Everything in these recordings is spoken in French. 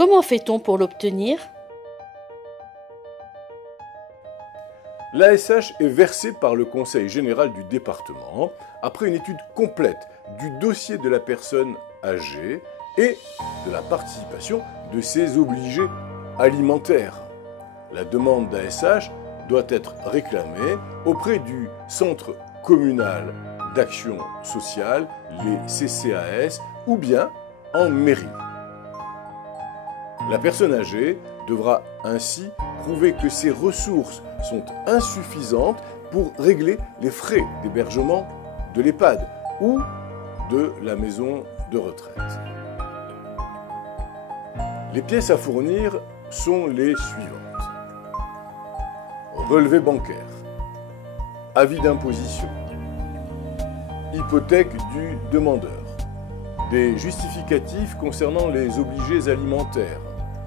Comment fait-on pour l'obtenir? L'ASH est versée par le Conseil général du département après une étude complète du dossier de la personne âgée et de la participation de ses obligés alimentaires. La demande d'ASH doit être réclamée auprès du Centre communal d'action sociale, les CCAS, ou bien en mairie. La personne âgée devra ainsi prouver que ses ressources sont insuffisantes pour régler les frais d'hébergement de l'EHPAD ou de la maison de retraite. Les pièces à fournir sont les suivantes. Relevé bancaire, avis d'imposition, hypothèque du demandeur, des justificatifs concernant les obligés alimentaires,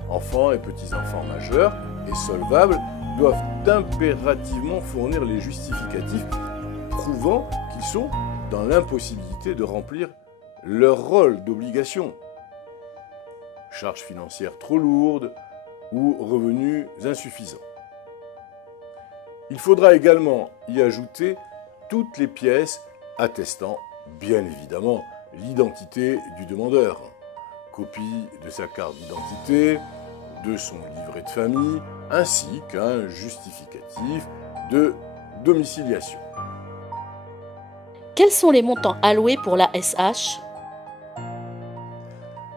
enfants et petits-enfants majeurs et solvables doivent impérativement fournir les justificatifs prouvant qu'ils sont dans l'impossibilité de remplir leur rôle d'obligation. Charges financières trop lourdes ou revenus insuffisants. Il faudra également y ajouter toutes les pièces attestant, bien évidemment, l'identité du demandeur. Copie de sa carte d'identité, de son livret de famille, ainsi qu'un justificatif de domiciliation. Quels sont les montants alloués pour l'ASH?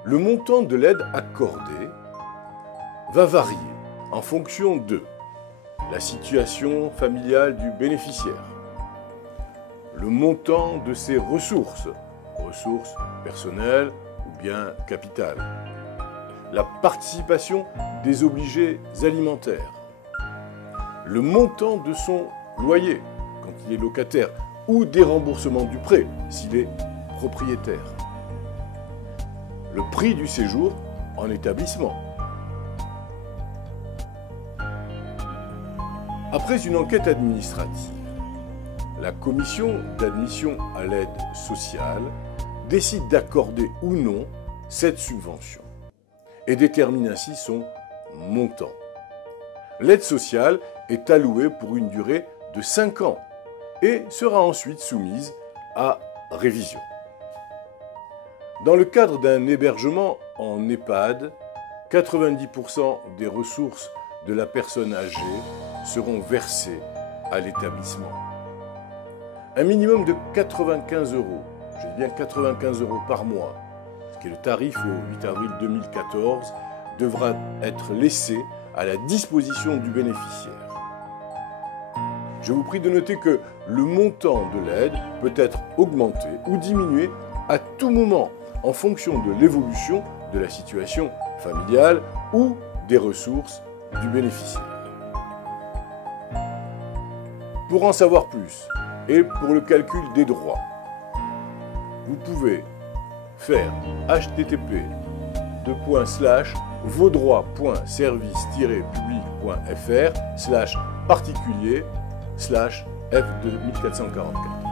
Le montant de l'aide accordée va varier en fonction de la situation familiale du bénéficiaire, le montant de ses ressources personnelles ou bien capitales, la participation des obligés alimentaires, le montant de son loyer quand il est locataire ou des remboursements du prêt s'il est propriétaire, le prix du séjour en établissement. Après une enquête administrative, la commission d'admission à l'aide sociale décide d'accorder ou non cette subvention et détermine ainsi son montant. L'aide sociale est allouée pour une durée de 5 ans et sera ensuite soumise à révision. Dans le cadre d'un hébergement en EHPAD, 90% des ressources de la personne âgée seront versées à l'établissement. Un minimum de 95 €, je dis bien 95 € par mois, ce qui est le tarif au 8 avril 2014, devra être laissé à la disposition du bénéficiaire. Je vous prie de noter que le montant de l'aide peut être augmenté ou diminué à tout moment en fonction de l'évolution de la situation familiale ou des ressources du bénéficiaire. Pour en savoir plus et pour le calcul des droits, vous pouvez faire http://vosdroits.service-public.fr/particulier/F2444.